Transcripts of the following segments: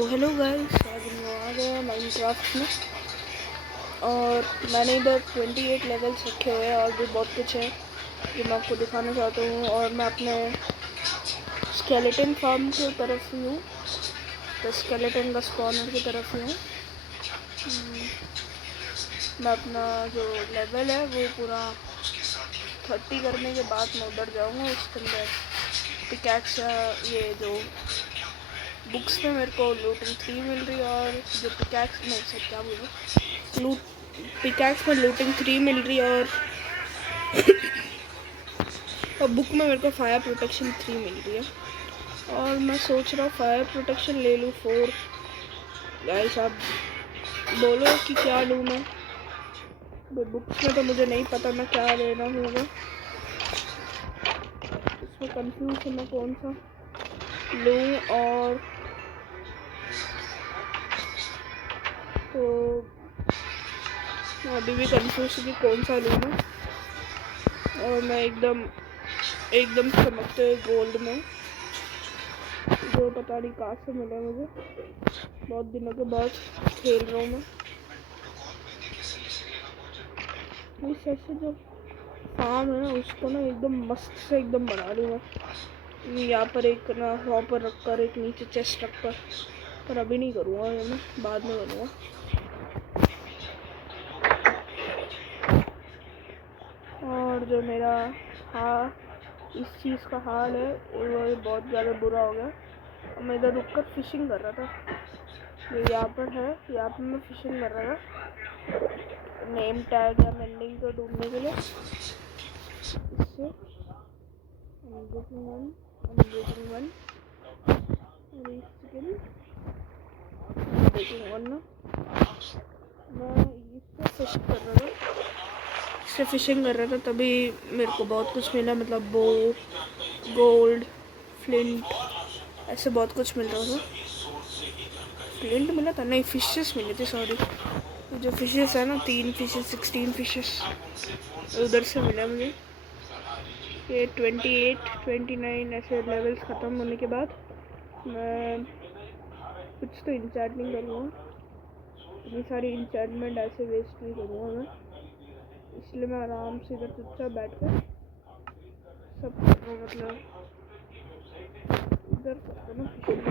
तो hello guys, आज हम लोग आ गए माइनक्राफ्ट में। और मैंने इधर 28 लेवल्स रखे हुए हैं और भी बहुत कुछ है जो मैं आपको दिखाना चाहता हूँ। और मैं अपने स्केलेटन फार्म की तरफ ही हूँ, तो स्केलेटन का स्पॉनर की तरफ ही हूँ। मैं अपना जो लेवल है वो पूरा 30 करने के बाद मैं उधर जाऊँगा। उसके अंदर पिकैक्स ये जो बुक्स में मेरे को लूटिंग 3 मिल रही है, और जो पिकैक्स में से क्या बोलूँ, पिकैक्स में लूटिंग 3 मिल रही है, और बुक में मेरे को फायर प्रोटेक्शन 3 मिल रही है। और मैं सोच रहा हूँ फायर प्रोटेक्शन ले लूँ 4। गाइस आप बोलो कि क्या लूँ मैं। बुक्स में तो मुझे नहीं पता मैं क्या लेना होगा, इसमें कंफ्यूज है मैं कौन सा लूँ। और तो मैं अभी भी कंफ्यूज हूँ कि कौन सा लूँ मैं। और मैं एकदम चमकते हुए गोल्ड में, जो पता नहीं कहाँ से मिला मुझे, बहुत दिनों के बाद खेल रहा हूँ मैं। इस ऐसे जो फार्म है ना, उसको ना एकदम मस्त से एकदम बना लूँ मैं। यहाँ पर एक ना हॉपर रखकर, एक नीचे चेस्ट रखकर, पर अभी नहीं करूँगा ये, मैं बाद में करूँगा। और जो मेरा इस चीज़ का हाल है वो बहुत ज़्यादा बुरा हो गया। मैं इधर रुककर फिशिंग कर रहा था, ये यहाँ पर है, यहाँ पर मैं फिशिंग कर रहा था नेम टैग या मेंडिंग को ढूंढने के लिए। इससे इससे फिशिंग कर रहा था तभी मेरे को बहुत कुछ मिला, मतलब बो, गोल्ड, फ्लिंट, ऐसे बहुत कुछ मिल रहा था। फ्लिंट मिला था, नहीं फिशेस मिले थे, सॉरी। जो फिशेस है ना, 3 फिशेस, 16 फिशेस उधर से मिला मुझे। ये 28, 29 ऐसे लेवल्स ख़त्म होने के बाद मैं कुछ तो इंचार्टमेंट करूँगा। इतनी सारी इंचार्टमेंट ऐसे वेस्ट नहीं करूँगा मैं, इसलिए मैं आराम से इधर चुपचाप बैठ कर सब कर रहा हूँ। मतलब इधर करता ना फिशिंग।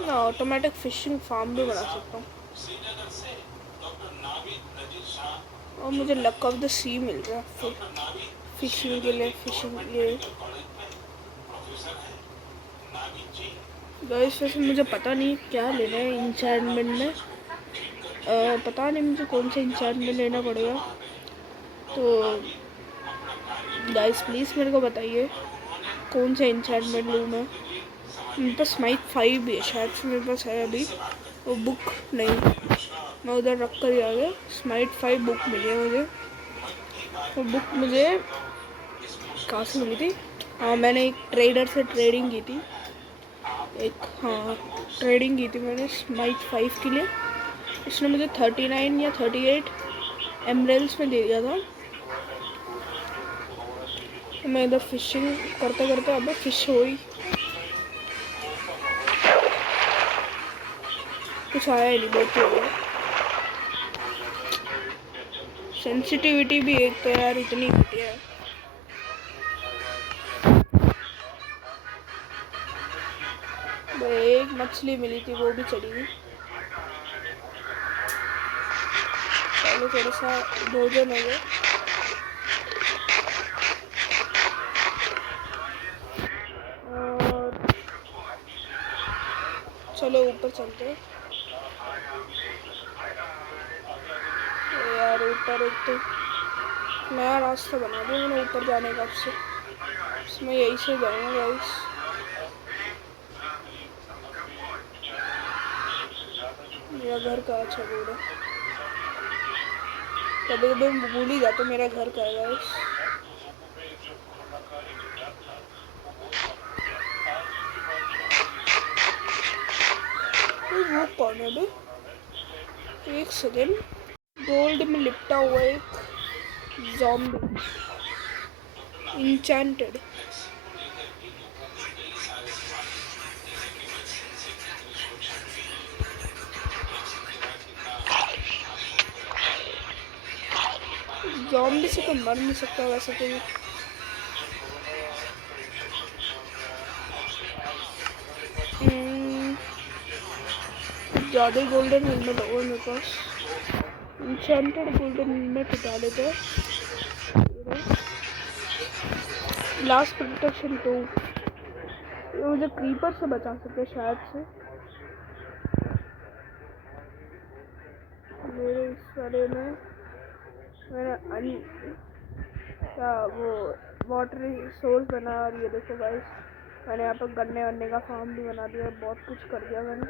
मैं ऑटोमेटिक फिशिंग फार्म भी बना सकता हूँ। और मुझे लक ऑफ द सी मिल रहा है फिशिंग के लिए। गाइस वैसे मुझे पता नहीं क्या लेना है इंचार्टमेंट में, पता नहीं मुझे कौन सा इंचार्टमेंट लेना पड़ेगा। तो गाइस प्लीज़ मेरे को बताइए कौन सा इंचार्टमेंट लूँ मैं। मेरे पास स्माइट 5 भी है, शायद से मेरे पास है अभी वो बुक नहीं, मैं उधर रख कर ही आ गया। स्माइट 5 बुक मिली है मुझे। वो बुक मुझे कहाँ से मिली थी? हाँ, मैंने एक ट्रेडर से ट्रेडिंग की थी, ट्रेडिंग की थी मैंने स्माइट 5 के लिए। इसने मुझे 39 या 38 एमरेल्स में दे दिया था। तो मैं इधर फिशिंग करते करते अब फिश हुई, कुछ आया ही नहीं, बहुत हो गया। सेंसिटिविटी भी एक तो यार इतनी घटिया है। एक मछली मिली थी, वो भी चली गई। पहले थोड़ा सा भोजन हो गया। और चलो ऊपर चलते हैं। यार ऊपर एक तो नया रास्ता बना दिया मैंने ऊपर जाने का, आपसे इसमें यही से जाऊँगा गाइस। मेरा घर का अच्छा बोल है, कभी कभी मैं भूल ही जाता मेरा घर का है गाइस। वो कौन है बे? एक सेकेंड। गोल्ड में लिपटा हुआ एक ज़ॉम्बी इंचेंटेड। ज़ॉम्बी से तो मर नहीं सकता वैसे तो। ज़्यादा गोल्डन हेलमेट होगा मेरे पास। इंचेंटेड गोल्डन हेलमेट उठा लेते हैं। लास्ट प्रोटेक्शन 2 ये मुझे क्रीपर से बचा सकते शायद से। मेरे इस वाले में मेरा क्या वो वाटर सोर्स बना। और ये देखो गाइस, मैंने यहाँ पर गन्ने वन्ने का फार्म भी बना दिया। बहुत कुछ कर दिया मैंने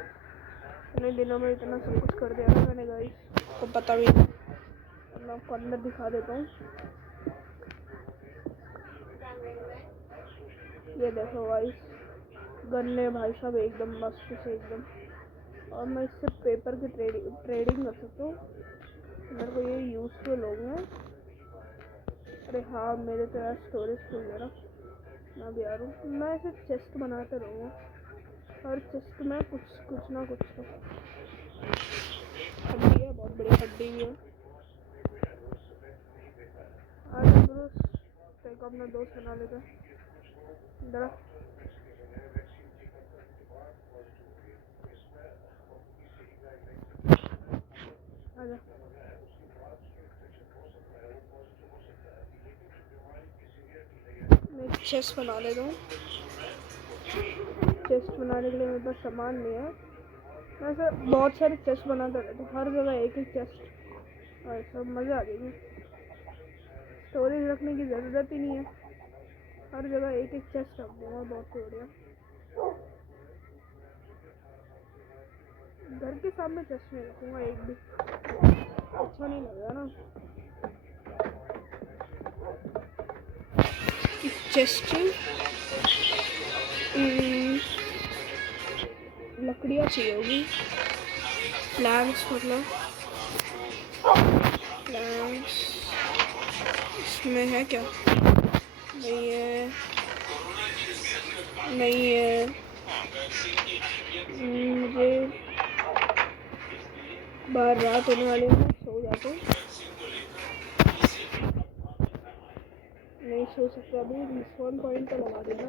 इतने दिनों में, इतना सब कुछ कर दिया था मैंने गाइस, तो पता भी नहीं। मैं आपको अंदर दिखा देता हूँ। ये देखो गाइस, गन्ने भाई साहब एकदम मस्त से एकदम। और मैं इससे पेपर की ट्रेडिंग कर सकता हूँ। मेरे को ये यूज़फुल हो गया। अरे हाँ, मेरे तो यार स्टोरेज खुल गया ना। मैं भी आ रहा हूँ। मैं ऐसे चेस्ट बनाते रहूँगा, हर चेस्ट में कुछ ना कुछ तो। हड्डी है, बहुत बड़ी हड्डी भी है। आज दोस्त एक अपना दोस्त बना लेते हैं। इधर आजा। मैं चेस्ट बना लेता हूँ। चेस्ट बनाने के लिए मेरे पास सामान नहीं है। मैं ऐसे बहुत सारे चेस्ट बनाता रहता हूँ, हर जगह एक एक चेस्ट, और सब मज़ा आ जाएगी। स्टोरेज रखने की ज़रूरत ही नहीं है, हर जगह एक एक चेस्ट रख दूँगा। बहुत बढ़िया। घर के सामने चेस्ट नहीं रखूँगा एक भी, अच्छा नहीं लगेगा ना। चेस्ट लकड़ियाँ चाहिए होगी, प्लैंक्स मतलब प्लैंक्स। इसमें है क्या? नहीं है, नहीं है। मुझे बाहर रात होने वाले में सो जाता हूँ, नहीं सो सकता अभी। रिस्पॉन पॉइंट तो लगा देना।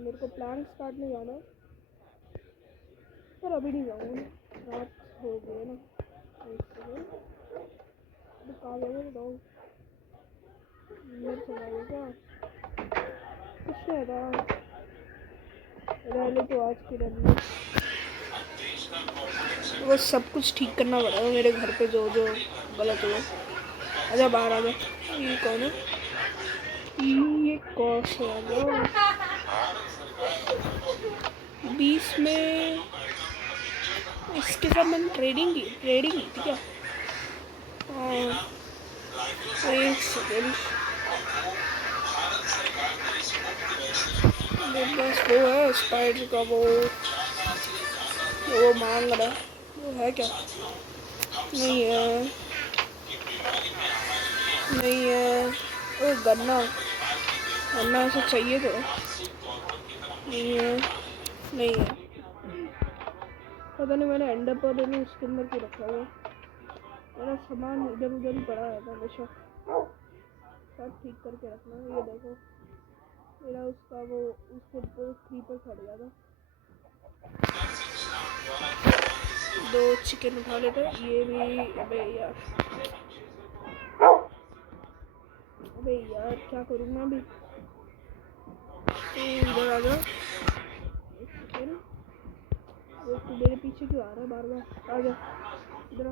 मेरे को प्लैंक्स काटने जाना है, पर अभी नहीं जाऊँगा, रात हो गई ना। कहाँ जाएगा बताओ? मेरे से क्या कुछ नहीं था, रैली तो आज की रैली। वो सब कुछ ठीक करना पड़ेगा मेरे घर पे, जो जो गलत हुआ। आजा बाहर आजा। ये कौन है? ये कौश है आ गया 20 में। इसके साथ मैंने ट्रेडिंग की थी क्या? एक सेकेंड, मेरे पास वो है स्पाइडर का, वो मांग रहा है। वो है क्या? नहीं है, नहीं है। ओ गन्ना ऐसा चाहिए तो। नहीं है, नहीं है। पता नहीं, मैंने एंडर पर नहीं उसके अंदर क्यों रखा हुआ। मेरा सामान इधर उधर ही पड़ा रहता हमेशा, सब ठीक करके रखना। ये देखो मेरा उसका वो उसके ऊपर क्रीपर खड़ गया था। 2 चिकन उठा लेते। ये भी अबे यार क्या करूँ मैं अभी? इधर आ जाओ। तू मेरे पीछे क्यों आ रहा है बार बार? आ जा इधर।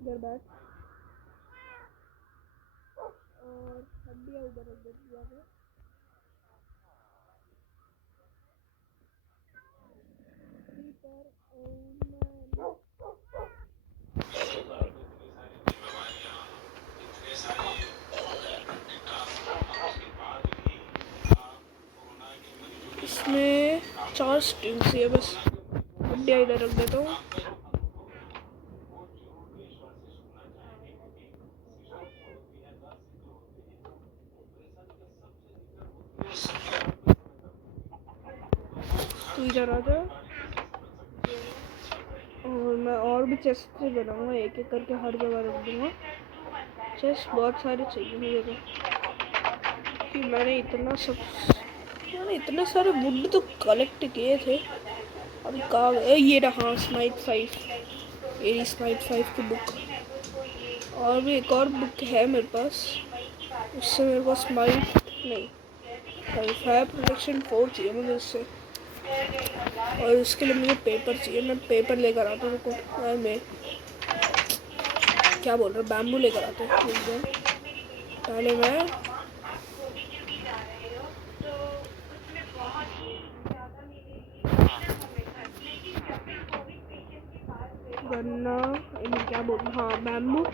इधर बैठ। और हड्डियाँ उधर रख दे। इसमें 4 स्ट्रिंग्स है बस। हड्डियाँ इधर रख देता हूँ। तू इधर आ जा। मैं और भी चेस्ट से बनाऊँगा, एक एक करके हर जगह रख दूँगा। चेस्ट बहुत सारे चाहिए मुझे तो, कि मैंने इतने सारे वुड तो कलेक्ट किए थे। अभी कहाँ गए? ये रहा स्माइट 5, ये स्माइट 5 की बुक। और भी एक और बुक है मेरे पास, उससे मेरे को स्माइट नहीं फायर प्रोटेक्शन 4 चाहिए मुझे उससे। और उसके लिए मुझे पेपर चाहिए, मैं पेपर लेकर आता हूँ। मैं क्या बोल रहा हूँ, बैम्बू लेकर आते हैं। पहले मैं गन्ना क्या बोल, हाँ बैम्बू।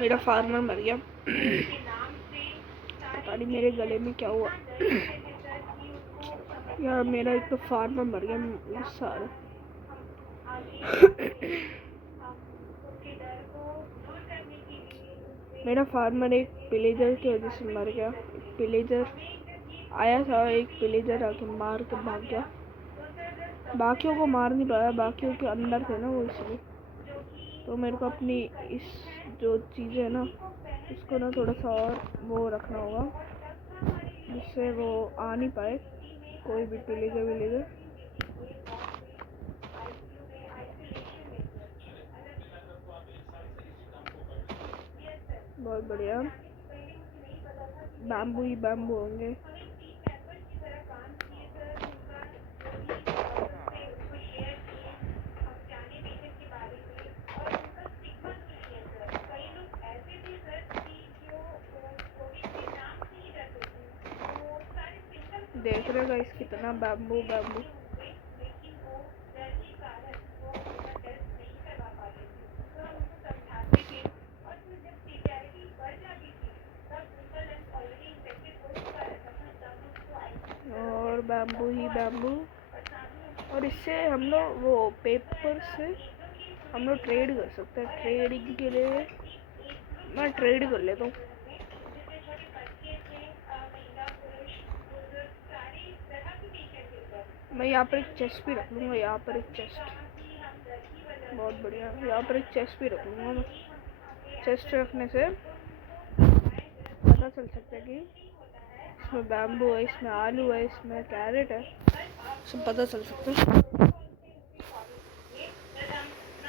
मेरा फार्मर मर गया, पता नहीं मेरे गले में क्या हुआ यार। मेरा एक तो फार्मर मर गया सारा। मेरा फार्मर एक पिलेजर की वजह से मर गया। पिलेजर आया था, एक पिलेजर आके मार के भाग गया। बाकियों को मार नहीं पाया, बाकियों के अंदर थे ना वो, इसलिए। तो मेरे को अपनी इस जो चीज़ें है ना, इसको ना थोड़ा सा और वो रखना होगा, जिससे वो आ नहीं पाए कोई भी पिलेजर। बहुत बढ़िया, बैम्बू ही बैम्बू होंगे। देख रहे गाइस कितना बैम्बू। और बैम्बू ही बैम्बू। और इससे हम लोग वो पेपर से हम लोग ट्रेड कर सकते हैं। ट्रेडिंग के लिए मैं ट्रेड कर लेता हूँ। मैं यहाँ पर एक चेस्ट भी रख लूँगा, यहाँ पर एक चेस्ट, बहुत बढ़िया। यहाँ पर एक चेस्ट भी रख लूँगा मैं। चेस्ट रखने से पता चल सकता है कि इसमें बैम्बू है, इसमें आलू है, इसमें कैरेट है, सब पता चल सकता है।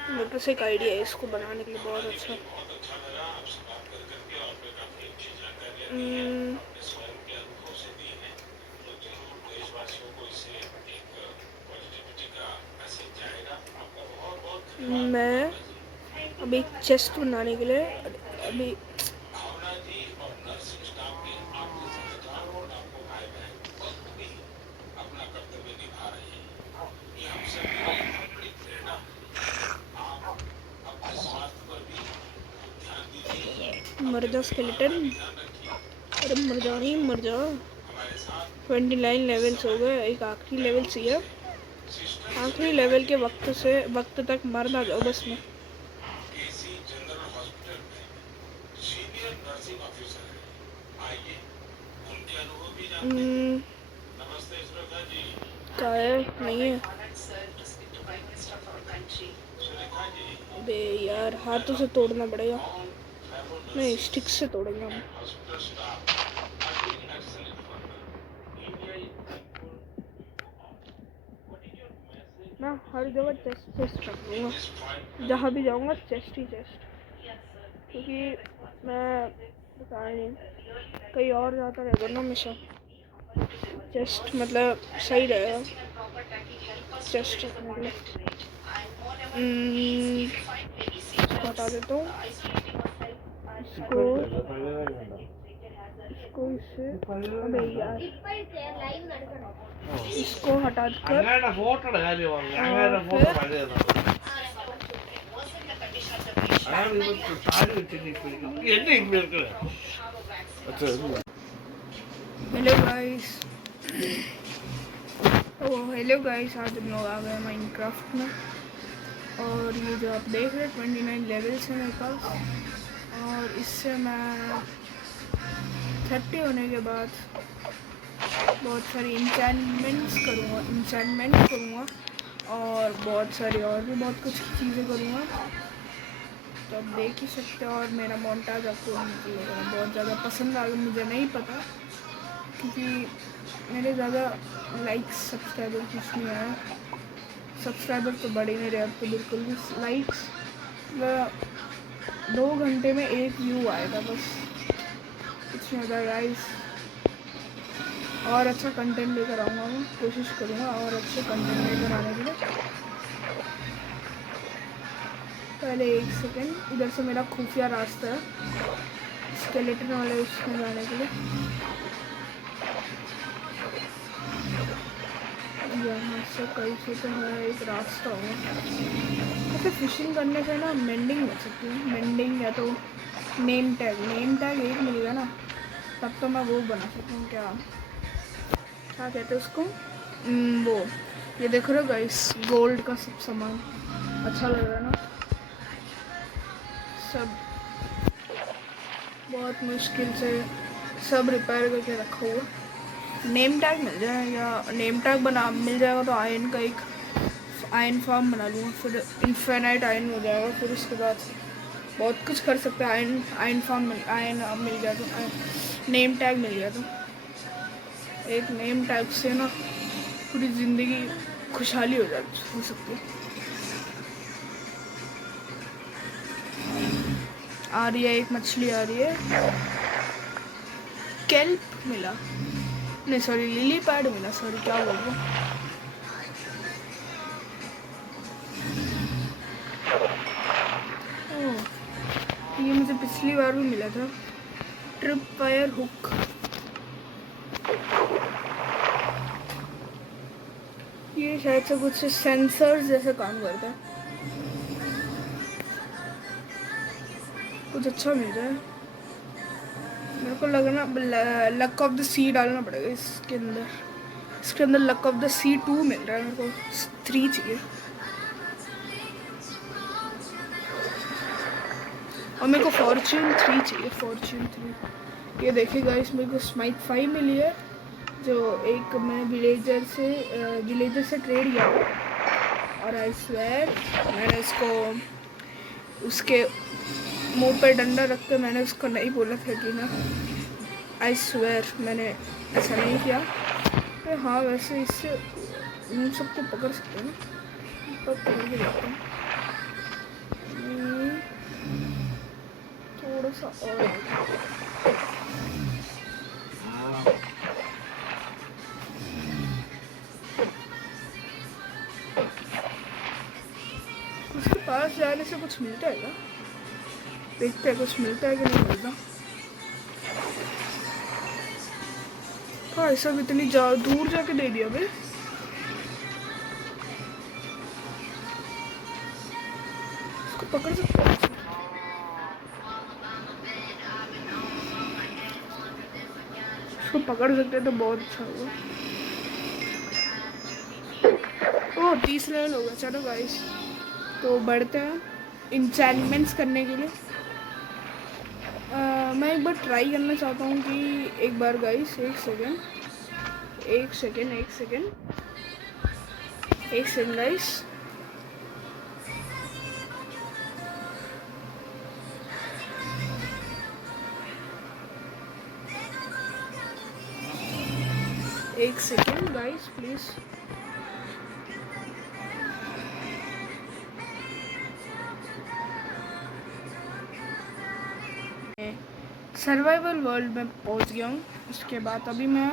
मेरे पास एक आइडिया है इसको बनाने के लिए बहुत अच्छा। मैं अभी चेस्ट बनाने के लिए अभी मर जा स्केलेटन, अरे मर जा। 29 लेवल्स हो गए, एक आखिरी लेवल चाहिए। आखिरी लेवल के वक्त तक मर ना जाओ बस मैं। क्या है? नहीं है। अबे यार हाथों से तोड़ना पड़ेगा, नहीं स्टिक से तोड़ेंगे हम। मैं हर जगह चेस्ट रख लूँगा, जहाँ भी जाऊँगा चेस्ट ही चेस्ट, क्योंकि मैं पता नहीं कहीं और जाता रहेगा ना हमेशा। चेस्ट मतलब सही रहेगा चेस्ट रखने के लिए। इसको हटा देता हूँ, इसको इससे, अबे यार इसको हटा कर हेलो गाइस, आज हम लोग आ गए माइनक्राफ्ट में। और ये जो आप देख रहे हैं 29 लेवल्स हैं मेरे पास, और इससे मैं 30 होने के बाद बहुत सारी इंचैंटमेंट करूँगा और बहुत सारी और भी बहुत कुछ चीज़ें करूँगा, तो आप देख ही सकते हो। और मेरा मोन्टाज आपको बहुत ज़्यादा पसंद आ गया, मुझे नहीं पता क्योंकि मेरे ज़्यादा लाइक्स सब्सक्राइबर कुछ नहीं आया। सब्सक्राइबर तो बढ़ ही नहीं रहे अब तो बिल्कुल भी। लाइक्स 2 घंटे में 1 व्यू आएगा बस, कुछ नहीं होता गाइस। और अच्छा कंटेंट लेकर आऊँगा, मैं कोशिश करूँगा और अच्छे कंटेंट लेकर आने के लिए। पहले 1 सेकेंड, इधर से मेरा खुफिया रास्ता है स्केलेटन वाले उसमें जाने के लिए। यहाँ से कहीं से तो है एक रास्ता होगा। ऐसे फिशिंग करने से ना मेंडिंग मिल सकती है, मेंडिंग या तो नेम टैग एक मिलेगा ना, तब तो मैं वो बना सकता हूँ। क्या कहते हैं उसको, वो ये देख रहे हो गाइस, गोल्ड का सब सामान अच्छा लग रहा है ना। सब बहुत मुश्किल से सब रिपेयर करके रखा हुआ। नेम टैग मिल जाए या नेम टैग मिल जाएगा तो आयरन का एक आयरन फार्म बना लूँगा, फिर इन्फिनाइट आयरन हो जाएगा। फिर उसके बाद बहुत कुछ कर सकते हैं। आयरन फार्म आयरन मिल जाए तो, नेम टैग मिल गया तो एक नेम टैग से ना पूरी ज़िंदगी खुशहाली हो सकती है। आ रही है एक मछली, आ रही है। केल्प मिला, नहीं सॉरी लिली पैड मिला, सॉरी क्या बोल रहा हूँ। ये मुझे पिछली बार भी मिला था, ट्रिप वायर हुक। ये शायद से कुछ सेंसर्स जैसे काम करता है, कुछ अच्छा मिल जाए। मेरे को लगना लक ऑफ द सी डालना पड़ेगा इसके अंदर। इसके अंदर लक ऑफ द सी 2 मिल रहा है, मेरे को 3 चाहिए। और मेरे को फॉर्च्यून 3 चाहिए, फॉर्च्यून 3। ये देखिए गाइस, मेरे को स्माइट 5 मिली है, जो एक मैं विलेजर से ट्रेड किया था। और आई स्वेयर मैंने इसको उसके मुंह पे डंडा रख के मैंने उसको नहीं बोला था कि ना, आई स्वेयर मैंने ऐसा नहीं किया। तो हाँ वैसे इससे उन सबको पकड़ सकते हैं ना, पकड़ के देखते हैं थोड़ा सा और। उसके पास जाने से कुछ मिलता है क्या, देखते हैं कुछ मिलता है कि नहीं मिलता। हाँ सब इतनी दूर जाके दे दिया भाई। इसको पकड़ सकते हैं, इसको पकड़ सकते हैं तो बहुत अच्छा होगा। ओह 30 लेवल हो गया। चलो गाइस तो बढ़ते हैं इंचैंटमेंट्स करने के लिए। मैं एक बार ट्राई करना चाहता हूँ कि एक बार गाइस, एक सेकेंड गाइस। एक second guys please. Survival world में पहुंच गया हूँ। उसके बाद अभी मैं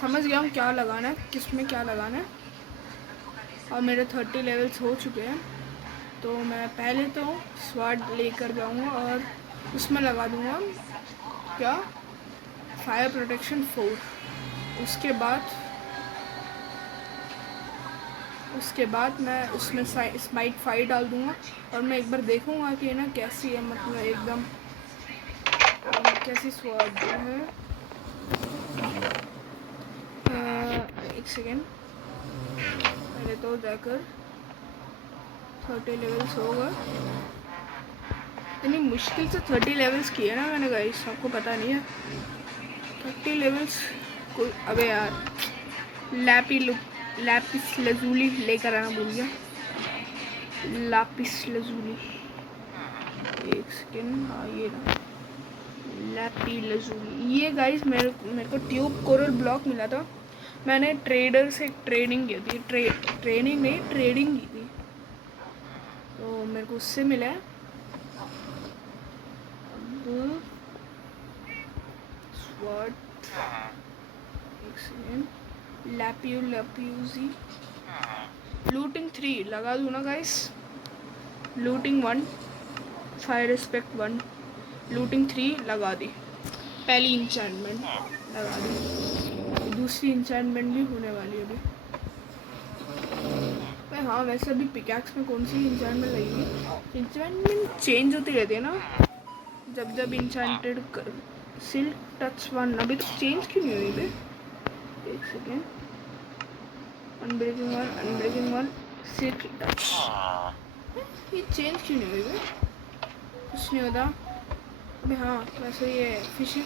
समझ गया हूँ क्या लगाना है, किस में क्या लगाना है। और मेरे 30 लेवल्स हो चुके हैं, तो मैं पहले तो स्वाड लेकर जाऊँगा और उसमें लगा दूँगा क्या, फायर प्रोटेक्शन 4। उसके बाद मैं उसमें स्माइट 5 डाल दूँगा। और मैं एक बार देखूँगा कि ना कैसी है, मतलब एकदम कैसी स्वाद है। एक सेकेंड, पहले तो जाकर 30 लेवल्स होगा। इतनी मुश्किल से 30 लेवल्स किए ना मैंने गाइस, आपको पता नहीं है। 30 लेवल्स कोई, अबे यार लैपिस लजूली लेकर आना भूल गया। लैपिस लजूली, एक सेकेंड, हाँ ये ना, लैपी लजूली। ये गाइस मेरे को ट्यूब कोरल ब्लॉक मिला था। मैंने ट्रेडर से ट्रेडिंग की थी, ट्रेनिंग नहीं, ट्रेडिंग की थी, तो मेरे को उससे मिला है। अब स्वॉट, एक सेकेंड, लैप्यूजी, लूटिंग 3 लगा दूँ ना guys, looting 1, fire respect 1, looting 3 लगा दी, पहली इंचेंटमेंट लगा दी, दूसरी इंचेंटमेंट भी होने वाली है अभी। हाँ वैसे अभी पिकैक्स में कौन सी इंचेंटमेंट लगेगी, इंचेंटमेंट चेंज होती रहती है ना जब जब इंचेंटेड कर। सिल्क टच 1 अभी तो चेंज क्यों नहीं हुई बे, एक सेकेंड, अनब्रेकिंग 1, सिल्क टच, ये चेंज क्यों नहीं हुई बे, कुछ नहीं होता अभी। हाँ वैसे ये फिशिंग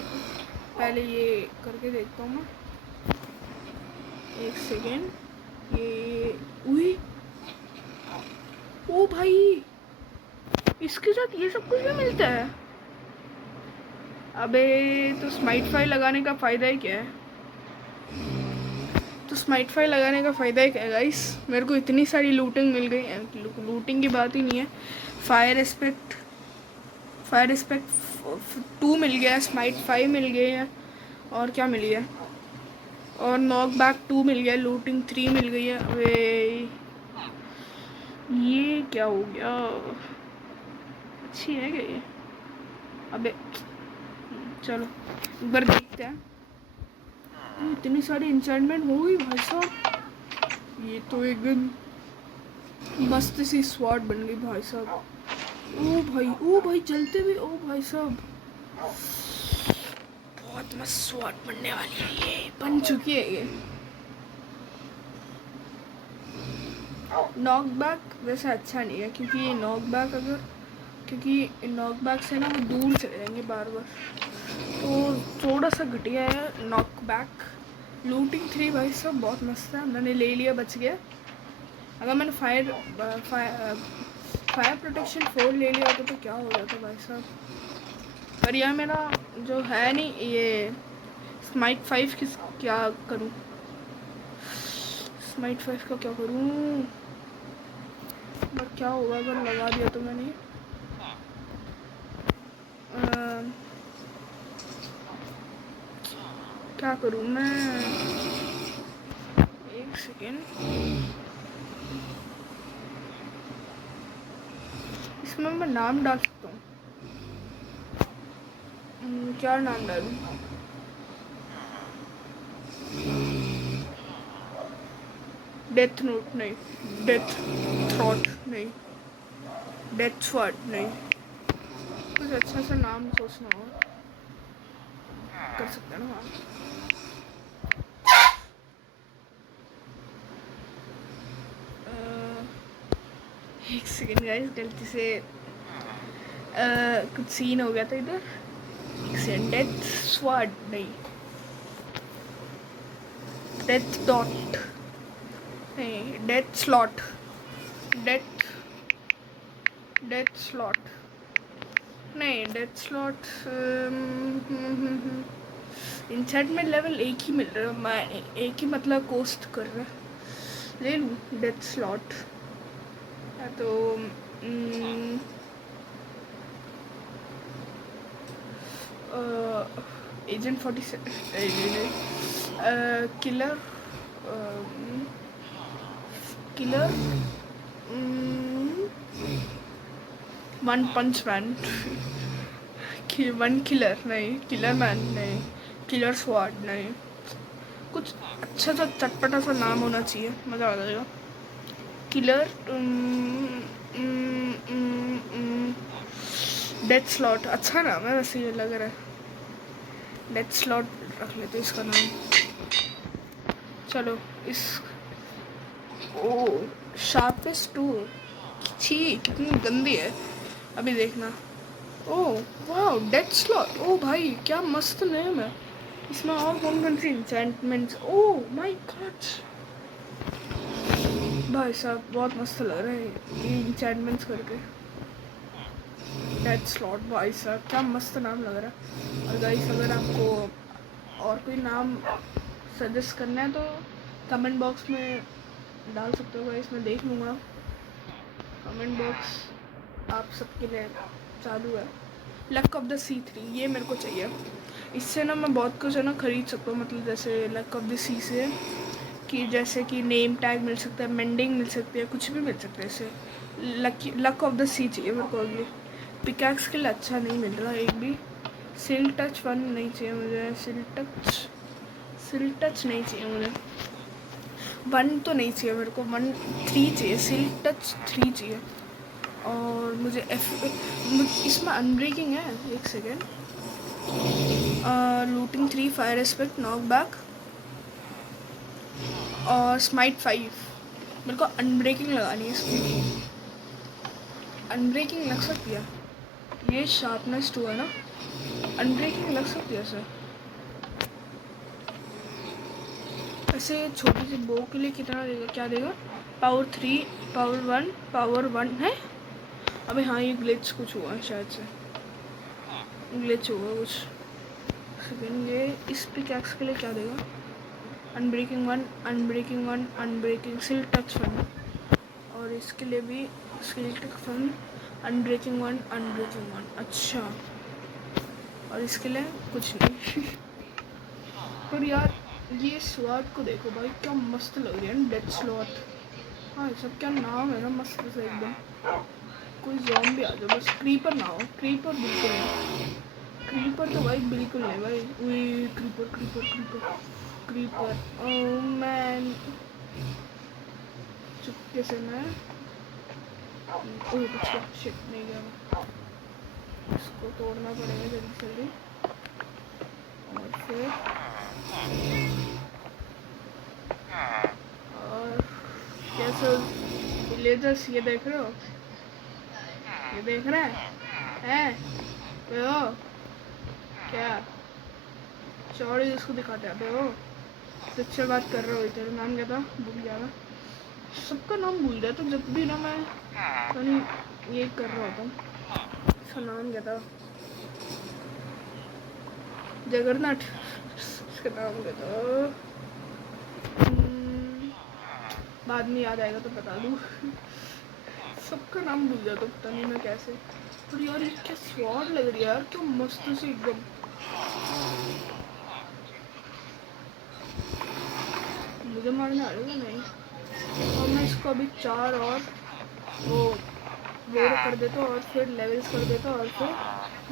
पहले ये करके देखता हूँ मैं, एक सेकेंड, ये उई, ओ भाई इसके साथ ये सब कुछ भी मिलता है। अबे तो स्माइट फाइल लगाने का फ़ायदा ही क्या है, तो स्माइट फाइल लगाने का फ़ायदा ही क्या है गाइस, मेरे को इतनी सारी लूटिंग मिल गई, लूटिंग की बात ही नहीं है। फायर रिस्पेक्ट 2 मिल गया है, स्माइट 5 मिल गई है, और क्या मिल गया, और नॉक बैक 2 मिल गया, लूटिंग 3 मिल गई है। अबे ये क्या हो गया, अच्छी है क्या ये, अबे चलो एक बार देखते हैं। इतनी सारी इंचेंटमेंट हो गई भाई साहब, ये तो एकदम मस्त सी स्वॉर्ड बन गई भाई साहब। ओ भाई जलते भी, ओ भाई साहब बहुत मस्त स्वॉर्ड बनने वाली है, ये बन चुकी है ये। नॉकबैक वैसे अच्छा नहीं है, क्योंकि ये नॉकबैक क्योंकि नॉकबैक से ना वो दूर चले जाएंगे बार बार, तो थोड़ा सा घटिया है नॉकबैक। लूटिंग 3 भाई सब बहुत मस्त है, मैंने ले लिया, बच गया। अगर मैंने फायर प्रोटेक्शन 4 ले लिया होता तो क्या हो जाता भाई साहब। पर यह मेरा जो है नहीं, ये स्माइट 5 क्या करूँ, स्माइट 5 का क्या करूँ, बट क्या होगा अगर लगा दिया तो मैंने। क्या करूँ मैं, एक सेकेंड, इसमें मैं नाम डाल सकता हूँ, क्या नाम डालूँ, डेथ नोट नहीं, डेथ थ्रॉट नहीं, डेथ स्वॉर्ड नहीं, कुछ अच्छा सा नाम सोचना होगा, कर सकते हैं ना। हाँ एक सेकेंड गाइस, गलती से कुछ सीन हो गया था इधर, डेथ स्वॉर्ड नहीं, डेथ डॉट नहीं, डेथ स्लॉट, डेथ स्लॉट नहीं, डेथ स्लॉट। इंचेंटमेंट लेवल एक ही मिल रहा है, मैं एक ही मतलब कोस्ट कर रहा है, ले लूँ डेथ स्लॉट। तो एजेंट 47 किलर वन पंच मैन, 1 किलर नहीं, किलर मैन नहीं, किलर स्वॉर्ड नहीं, कुछ अच्छा सा चटपटा सा नाम होना चाहिए, मज़ा आ जाएगा। किलर डेथ स्लॉट अच्छा नाम है वैसे, ये लग रहा है, डेथ स्लॉट रख लेते इसका नाम। चलो इस, ओ शार्पेस्ट 2, छी कितनी गंदी है, अभी देखना। ओ वाह डेथ स्लॉट, ओ भाई क्या मस्त नेम है, इसमें और कौन सी इंचेंटमेंट्स, ओह माय गॉड भाई साहब बहुत मस्त लग रहा है ये इंचेंटमेंट्स करके। डेथ स्लॉट भाई साहब क्या मस्त नाम लग रहा है। और गाइस अगर आपको और कोई नाम सजेस्ट करना है तो कमेंट बॉक्स में डाल सकते हो गाइस, मैं देख लूँगा। कमेंट बॉक्स आप सबके लिए चालू है। लक ऑफ द C3 ये मेरे को चाहिए। इससे ना मैं बहुत कुछ है ना ख़रीद सकता हूँ, मतलब जैसे लक ऑफ द सी से कि जैसे कि नेम टैग मिल सकता है, मेंडिंग मिल सकती है, कुछ भी मिल सकता है। इससे लक ऑफ द सी चाहिए मेरे को। अगली पिकैक्स के लिए अच्छा नहीं मिल रहा एक भी। सिल टच 1 नहीं चाहिए मुझे, सिल टच नहीं चाहिए मुझे, 1 तो नहीं चाहिए मेरे को, 3 चाहिए, सिल टच 3 चाहिए। और मुझे इसमें अनब्रेकिंग है, एक second, looting 3, fire aspect, knock back और स्माइट 5। मेरे को अनब्रेकिंग लगानी है इसकी, अनब्रेकिंग लग सकती है। ये शार्पनेस 2 है ना, अनब्रेकिंग लग सकती है सर। ऐसे छोटी सी बो के लिए कितना देगा, क्या देगा? पावर 3, पावर 1, पावर 1 है। अबे हाँ ये ग्लिच कुछ हुआ है शायद से, ग्लिच हुआ कुछ। सेकेंड ये इस पिकैक्स के लिए क्या देगा? अनब्रेकिंग 1, अनब्रेकिंग 1, अनब्रेकिंग सिल टच 1। और इसके लिए भी सिल टच 1, अनब्रेकिंग 1, अनब्रेकिंग 1। अच्छा, और इसके लिए कुछ नहीं। पर यार ये स्वाद को देखो भाई क्या मस्त लग रही है ना, डेथ स्लॉट। हाँ ये सब क्या नाम है ना मस्त से एकदम। कोई ज़ॉम्बी आ जाए बस, क्रीपर ना हो, क्रीपर बिल्कुल नहीं, क्रीपर तो भाई बिल्कुल नहीं भाई। उई creeper creeper creeper creeper, oh man. चुपके से मैं ओह कुछ शिट नहीं गया मैं, इसको तोड़ना पड़ेगा जल्दी जल्दी। और फिर और कैसे विलेजर्स ये देख रहे हो, ये देख रहे हैं पे हो क्या? चौड़ी इसको दिखाते हैं पे हो, पिक्चर बात कर रहे हो। तेरा नाम क्या था, भूल गया मैं, सबका नाम भूल गया। तो जब भी ना मैं ये कर रहा होता हूँ, इसका नाम क्या था, जगरनाथ, इसका नाम क्या था, बाद में याद आएगा तो बता दूँ। सबका नाम भूल जाता, पता नहीं मैं कैसे। पर यार ये क्या स्वाद लग रही है यार, क्या मस्त से एकदम। मुझे मारने आ रहा नहीं। और मैं इसको अभी 4 और वो कर देता हूँ और फिर लेवल्स कर देता हूँ। और फिर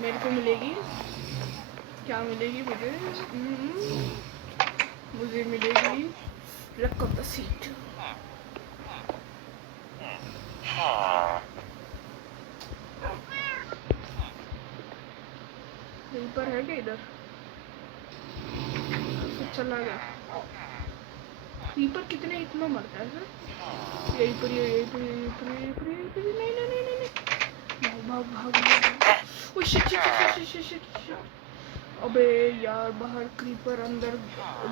मेरे को मिलेगी, क्या मिलेगी मुझे? मुझे मिलेगी luck of the seat. Reaper है क्या इधर? चला गया। रीपर कितने हिट में मरता है सर? यही पर यही पर यही पर यही पर यही पर, नहीं नहीं नहीं नहीं, भाग भाग भाग। Oh shit shit shit shit shit shit. अबे यार बाहर क्रीपर, अंदर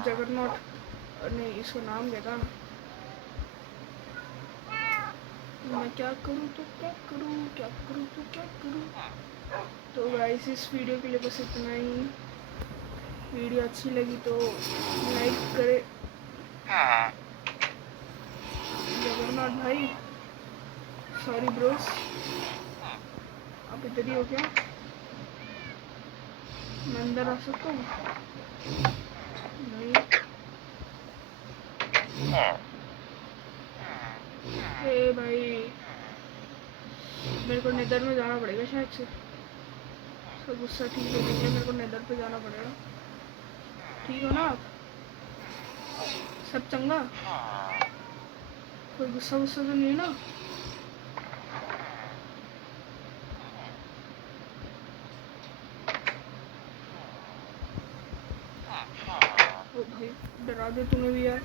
जगरनॉट, नहीं इसका नाम क्या था? मैं क्या करूँ तो क्या करूँ, क्या करूँ तो क्या करूँ। तो गाइस इस वीडियो के लिए बस इतना ही। वीडियो अच्छी लगी तो लाइक करें। जगरनॉट भाई सॉरी ब्रोस, आप इधर ही हो क्या? मैं अंदर आ सकता हूँ? नहीं। ए भाई मेरे को नेदर में जाना पड़ेगा शायद से। सब गुस्सा ठीक है, मेरे को नेदर पे जाना पड़ेगा। ठीक हो ना आप? सब चंगा? कोई गुस्सा गुस्सा तो नहीं है ना? ओ भाई डरा दे तूने भी यार।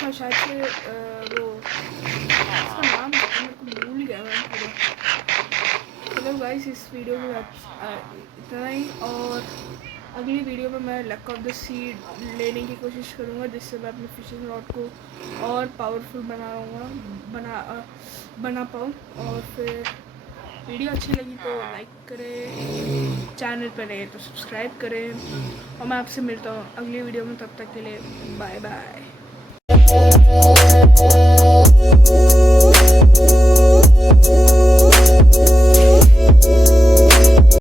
अच्छा शायद से वो इसका नाम मेरे को भूल गया मैं पूरा। चलो गाइस, इस वीडियो में इतना ही, और अगली वीडियो में मैं लक ऑफ द सी लेने की कोशिश करूँगा, जिससे मैं अपने फिशिंग रॉड को और पावरफुल बना पाऊँ। और फिर वीडियो अच्छी लगी तो लाइक करें, चैनल पर रहे तो सब्सक्राइब करें, और मैं आपसे मिलता हूँ अगली वीडियो में। तब तक के लिए बाय बाय।